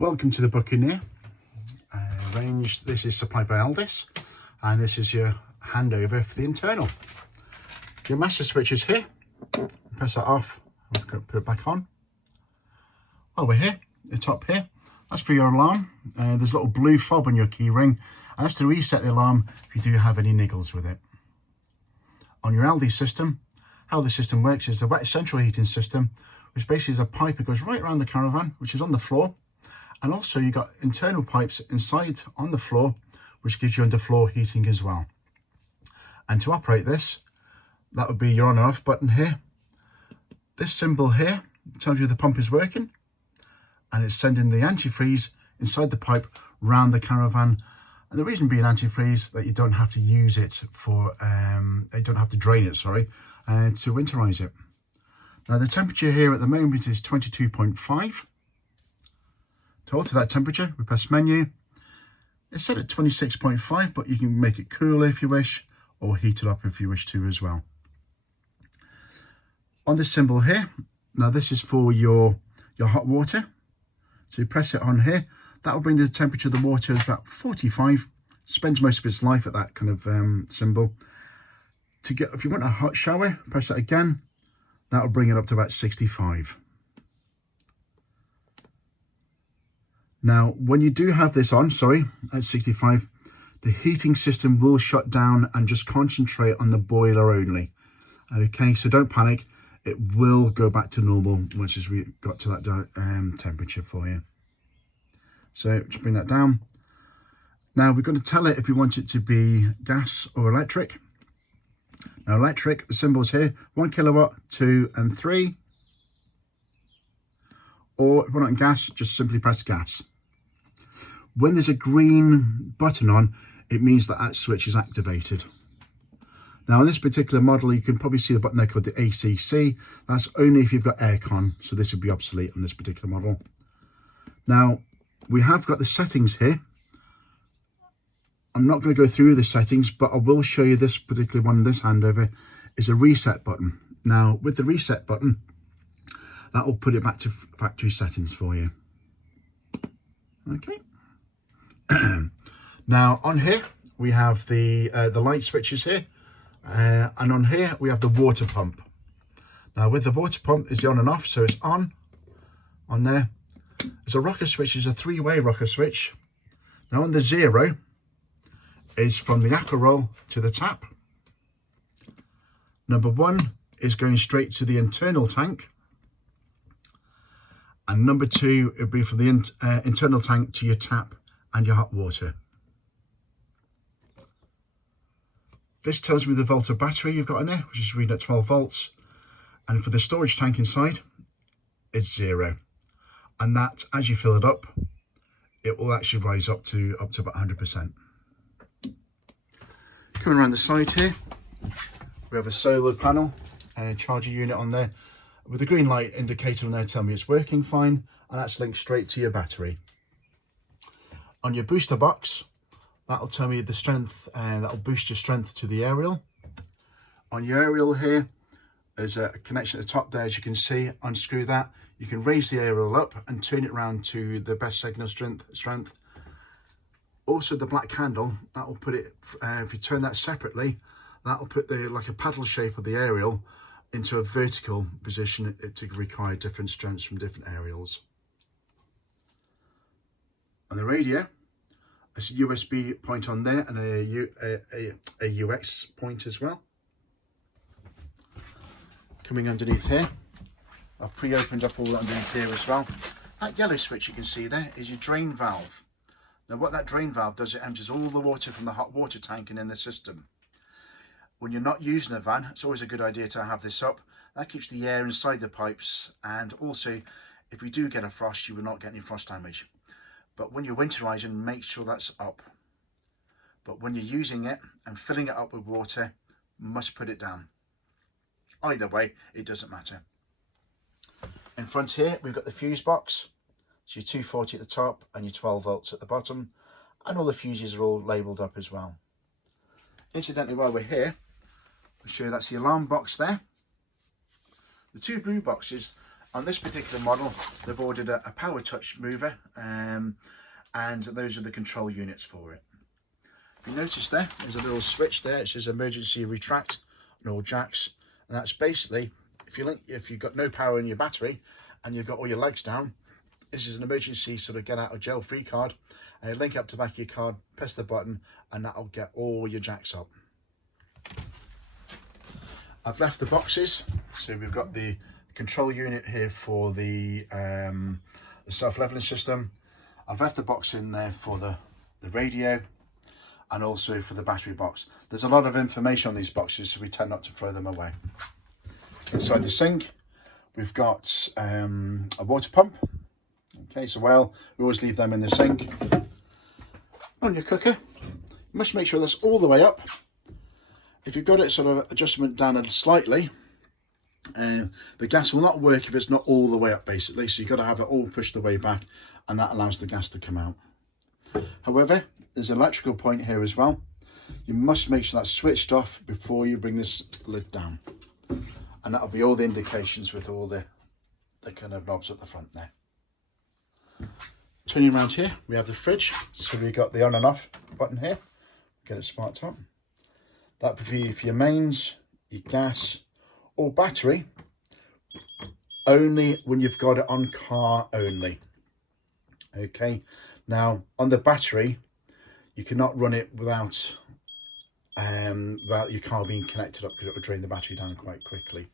Welcome to the Buccaneer range. This is supplied by Aldis, and this is your handover for the internal. Your master switch is here. Press that off. I'm going to put it back on. While we're here, the top here, that's for your alarm. There's a little blue fob on your key ring, and that's to reset the alarm if you do have any niggles with it. On your LD system, how the system works is the wet central heating system, which basically is a pipe that goes right around the caravan, which is on the floor. And also you got internal pipes inside on the floor, which gives you underfloor heating as well. And to operate this, that would be your on and off button here. This symbol here tells you the pump is working, and it's sending the antifreeze inside the pipe round the caravan. And the reason being antifreeze, that you don't have to use it for, you don't have to drain it, sorry, to winterize it. Now the temperature here at the moment is 22.5. To alter that temperature, we press menu. It's set at 26.5, but you can make it cooler if you wish, or heat it up if you wish to as well. On this symbol here, now this is for your hot water. So you press it on here. That will bring the temperature of the water to about 45. Spends most of its life at that kind of symbol. If you want a hot shower, press that again. That will bring it up to about 65. Now, when you do have this on, at 65, the heating system will shut down and just concentrate on the boiler only. Okay, so don't panic. It will go back to normal once we got to that temperature for you. So just bring that down. Now we're going to tell it if we want it to be gas or electric. Now electric, the symbols here, 1 kilowatt, 2 and 3. Or if we're not on gas, just simply press gas. When there's a green button on, it means that switch is activated. Now on this particular model, you can probably see the button there called the ACC. That's only if you've got aircon, so this would be obsolete on this particular model. Now, we have got the settings here. I'm not going to go through the settings, but I will show you this particular one, this handover, is a reset button. Now, with the reset button, that will put it back to factory settings for you. Okay. Now on here we have the light switches here, and on here we have the water pump. Now with the water pump is the on and off, so it's on there. There's a rocker switch, is a 3-way rocker switch. Now on the 0 is from the aqua roll to the tap. Number 1 is going straight to the internal tank. And number 2, it'll be from the internal tank to your tap and your hot water. This tells me the volt of battery you've got in there, which is reading at 12 volts. And for the storage tank inside, it's 0. And that, as you fill it up, it will actually rise up to about 100%. Coming around the side here, we have a solar panel and charger unit on there, with the green light indicator on there telling me it's working fine, and that's linked straight to your battery. On your booster box, that'll tell me the strength, and that'll boost your strength to the aerial. On your aerial here, there's a connection at the top there, as you can see. Unscrew that. You can raise the aerial up and turn it around to the best signal strength. Also the black handle, that will put it, if you turn that separately, that will put like a paddle shape of the aerial into a vertical position to require different strengths from different aerials. On the radio, there's a USB point on there and a UX point as well. Coming underneath here, I've pre-opened up all that underneath here as well. That yellow switch you can see there is your drain valve. Now what that drain valve does, it empties all the water from the hot water tank and in the system. When you're not using a van, it's always a good idea to have this up. That keeps the air inside the pipes, and also if we do get a frost, you will not get any frost damage. But when you're winterizing, make sure that's up. But when you're using it and filling it up with water, you must put it down. Either way, it doesn't matter. In front here, we've got the fuse box. So your 240 at the top and your 12 volts at the bottom. And all the fuses are all labelled up as well. Incidentally, while we're here, I'll show you that's the alarm box there. The 2 blue boxes On this particular model, they've ordered a power touch mover, and those are the control units for it. If you notice there's a little switch there. It says emergency retract on all jacks, and that's basically if you've got no power in your battery and you've got all your legs down, this is an emergency sort of get out of jail free card. Link up to the back of your card, press the button, and that'll get all your jacks up. I've left the boxes, so we've got the control unit here for the self-leveling system. I've left the box in there for the radio and also for the battery box. There's a lot of information on these boxes, so we tend not to throw them away. Inside the sink, we've got a water pump. Okay, so we always leave them in the sink. On your cooker, you must make sure that's all the way up. If you've got it sort of adjustment down slightly, the gas will not work if it's not all the way up, basically. So you've got to have it all pushed the way back, and that allows the gas to come out. However, there's an electrical point here as well. You must make sure that's switched off before you bring this lid down, and that'll be all the indications with all the kind of knobs at the front there. Turning around here, we have the fridge. So we've got the on and off button here. Get it sparked up. That would be for your mains, your gas, or battery, only when you've got it on car only. Okay, now on the battery, you cannot run it without your car being connected up, because it will drain the battery down quite quickly.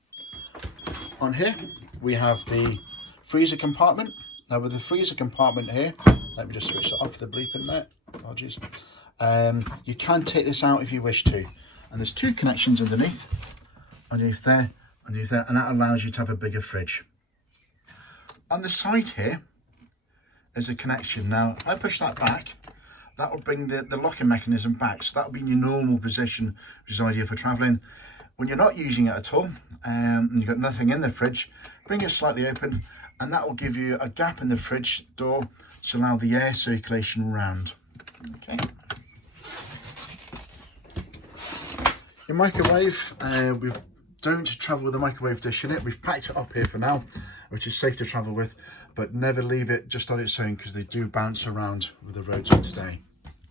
On here, we have the freezer compartment. Now with the freezer compartment here, let me just switch that off the bleeping there. Apologies. You can take this out if you wish to. And there's two connections underneath there, and that allows you to have a bigger fridge. On the side here, there's a connection. Now, if I push that back, that will bring the locking mechanism back. So that will be in your normal position, which is ideal for traveling. When you're not using it at all, and you've got nothing in the fridge, bring it slightly open, and that will give you a gap in the fridge door to allow the air circulation around. Okay. Your microwave, we don't travel with a microwave dish in it. We've packed it up here for now, which is safe to travel with, but never leave it just on its own, because they do bounce around with the roads of today.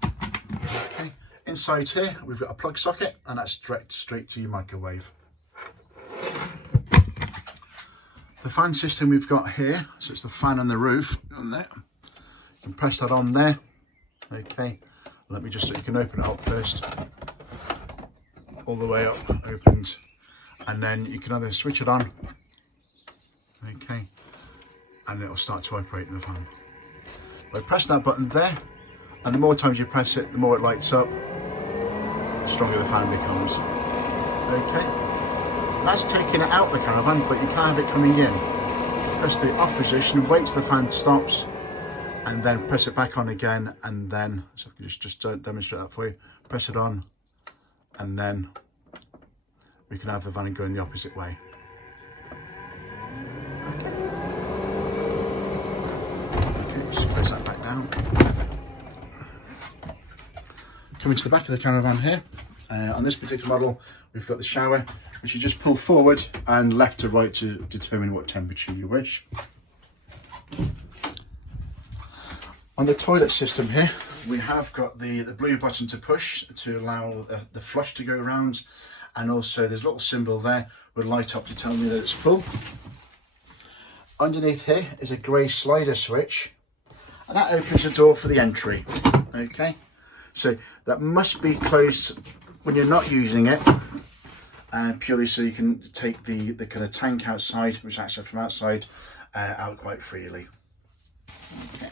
Okay. Inside here, we've got a plug socket, and that's direct straight to your microwave. The fan system we've got here, so it's the fan on the roof on there. You can press that on there. Okay, let me just, so you can open it up first. All the way up, opened, and then you can either switch it on, okay, and it'll start to operate the fan. By pressing that button there, and the more times you press it, the more it lights up, the stronger the fan becomes. Okay. That's taking it out of the caravan, but you can have it coming in. Press the off position, wait till the fan stops, and then press it back on again, and then, so I can just demonstrate that for you. Press it on, and then we can have the van going the opposite way. Okay, just close that back down. Coming to the back of the caravan here, on this particular model, we've got the shower, which you just pull forward and left to right to determine what temperature you wish. On the toilet system here, we have got the blue button to push to allow the flush to go around, and also there's a little symbol there with light up to tell me that it's full. Underneath here is a grey slider switch, and that opens the door for the entry. Okay, so that must be closed when you're not using it, purely so you can take the kind of tank outside, which is accessed from outside, out quite freely. Okay.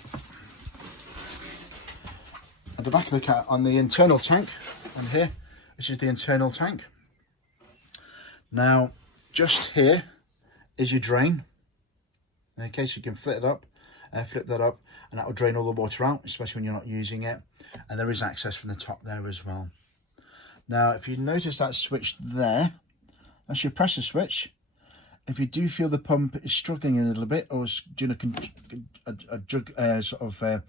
At the back of the car, on the internal tank, and here, this is the internal tank. Now, just here is your drain. Okay, so you can flip that up, and that will drain all the water out, especially when you're not using it. And there is access from the top there as well. Now, if you notice that switch there, that's your pressure switch. If you do feel the pump is struggling a little bit, or is doing a jug sort of kind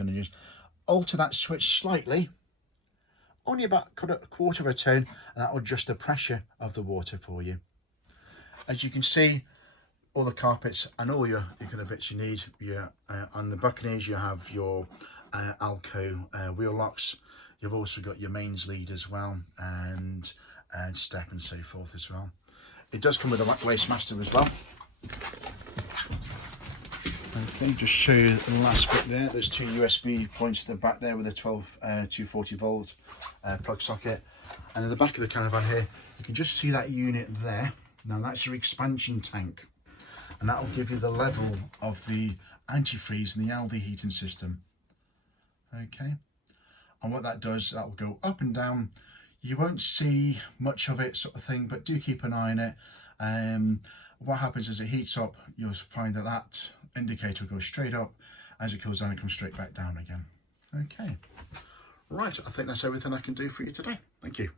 of just alter that switch slightly, only about a quarter of a turn, and that will adjust the pressure of the water for you. As you can see, all the carpets and all your kind of bits you need. On the Buccaneers you have your Alco wheel locks. You've also got your mains lead as well, and step and so forth as well. It does come with a waste master as well. Okay, just show you the last bit there. There's 2 USB points to the back there with a 240 volt plug socket. And in the back of the caravan here, you can just see that unit there. Now that's your expansion tank. And that will give you the level of the antifreeze and the algae heating system. Okay. And what that does, that will go up and down. You won't see much of it sort of thing, but do keep an eye on it. What happens is it heats up, you'll find that that indicator will go straight up. As it cools down, it comes straight back down again. Okay. Right, I think that's everything I can do for you today. Thank you.